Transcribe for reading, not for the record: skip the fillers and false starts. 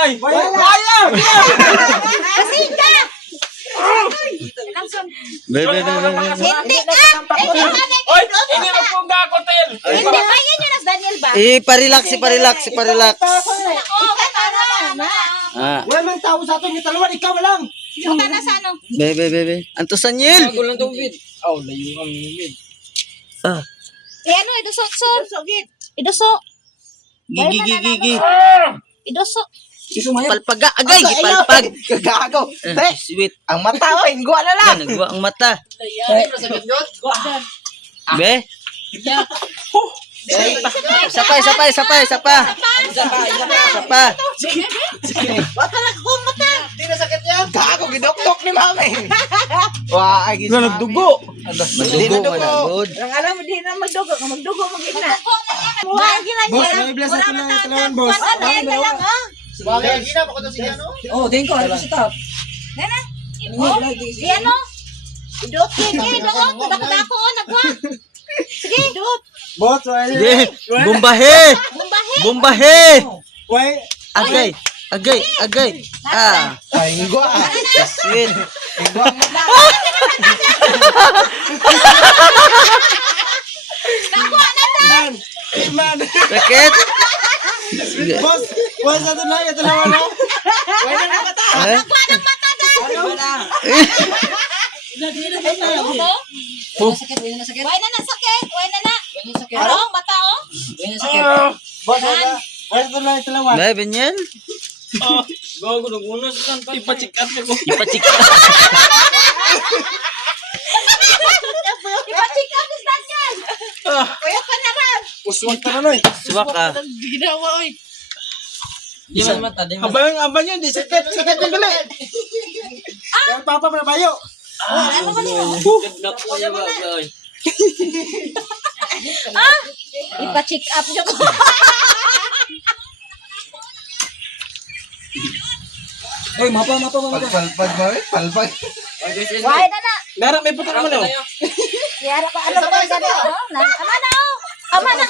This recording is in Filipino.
Why? Kasing ka! Be. Hindi ka! Oy, ini magpunga ako, Tel. Hindi ba yan yung Daniel ba? Iparelax. Oo, tama. Ah. Wala mang tao sa atin, italwan, ikaw lang. Punta na sa ano? Be. Antos Daniel. Ako lang tubig. Oh, layo kang tubig. Ah. Ano, idusok-sok. Idusok. Gigi. Idusok. Palpaga agay, palpag. Gagago. Te, Sweet. ang mata ko, inggo na lang. Nagwa ang mata. Be. Isa pa. Gago, gidok-dok ni mami. Wah, ay gisa. Nagdugo. Madugo man agod. Ang alam mo, di na magdugo. Kung magdugo, mag-ina. Boss, may bless natin ng italwan, boss. Oh, din ko. Ano sa top? Yan o. Idot. Sige, idot. Dako-dako. Nagwa. Sige, idot. Boss, why? Be. Bombahe. Why? Agay. Ah. Ay, inggo ah. Sweet. Inggo ang mata. Nagwa na na. Man. Sakit. Boss, wala sa ito lang, ito lang ano? Wala na mata. Eh? Nagwa ng mata na. Why na nasakit? Why na na? Arong, mata o. Boss, wala. Wala sa ito lang, ito lang. Be, Daniel. Gago, nagunas ka. Ipacheck up ako. Ipacheck. Ipa-check up is Daniel. Kuya pa na rin. Uswag ka na, Noy. Suwak ah. Di man mata, di man. Abang yun, di sakit yung gali. Yan, papa, may bayo. Ano ba niyo? Naku, ya ba, guys. Ipa-check up nyo ko. Oy, mapa. Palpag ba, eh? Palpag. Why na na? Meron, may puto naman, oh. Yara pa ano ba gano'n? Ama na o.